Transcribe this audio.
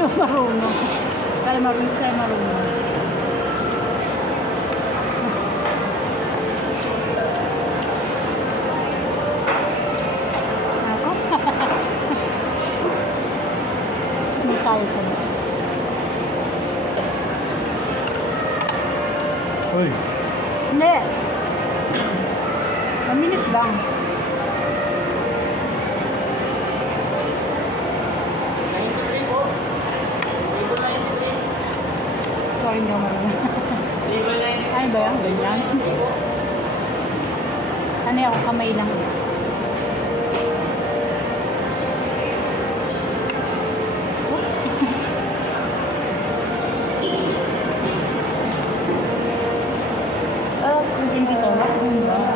Marunong. Kaya marunong siya marunong. Ako? Sino tayo sa loob? Uy, Hindi. 1 minute lang. Sorry, hindi ako marunong. Ay ba yan? Ganyan? Ano ako? Kamay lang. Hindi ko.